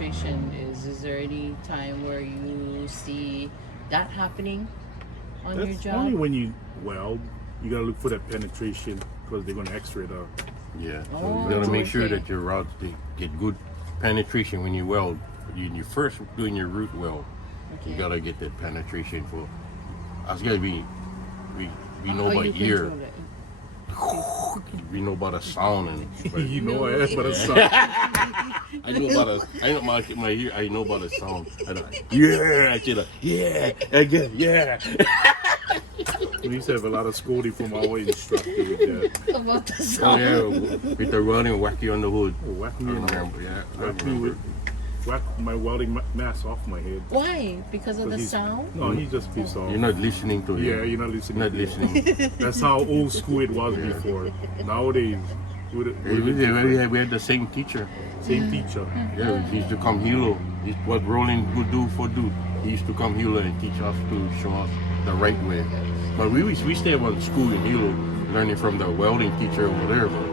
penetration is there any time where you see that happening on your That's job? only when you weld. You gotta look for that penetration because they're gonna X-ray it out. Yeah, so Oh, you gotta make sure okay. that your rods they get good penetration when you weld. When you first doing your root weld, Okay. you gotta get that penetration for. That's gotta be. We know Oh, by you ear. control it. We know about the sound and. You know, I asked, but it's I know about a. I know my ear. I know about the sound. I know, yeah, I said, yeah, again, yeah. we used to have a lot of scolding from our instructor with that. About the Oh sound. yeah, with the running wacky on the hood. Oh, whack I me, remember, yeah. I whack me remember. with, whack my welding mask off my head. Why? Because of the He's- sound? No, he just pissed off. You're not listening to it. Yeah, you're not listening. Not to it. listening. That's how old school it was before. Nowadays, We had the same teacher. same teacher. Yeah, he used to come Hilo. He's what Rolling would do for do. He used to come Hilo and teach us to show us the right way. But we stayed on school in Hilo, learning from the welding teacher over there. But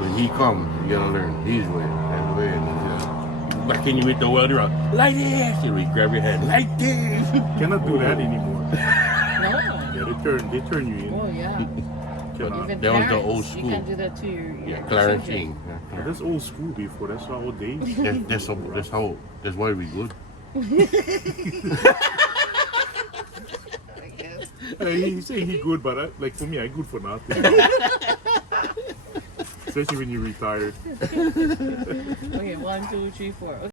when he come, you gotta learn his way. That way. And back in you with the welder out, like this. And we grab your hand like this. Cannot do that anymore. No. Yeah, they turn you in. Oh, yeah. Cannot. Even That was the parents, old you school. can't do that to your Yeah, Clarence children. King. Yeah, That's old school before. That's our days. that's why we good. I guess. He's saying he good, but like for me, I good for nothing. Especially when you retired. Okay, 1, 2, 3, 4.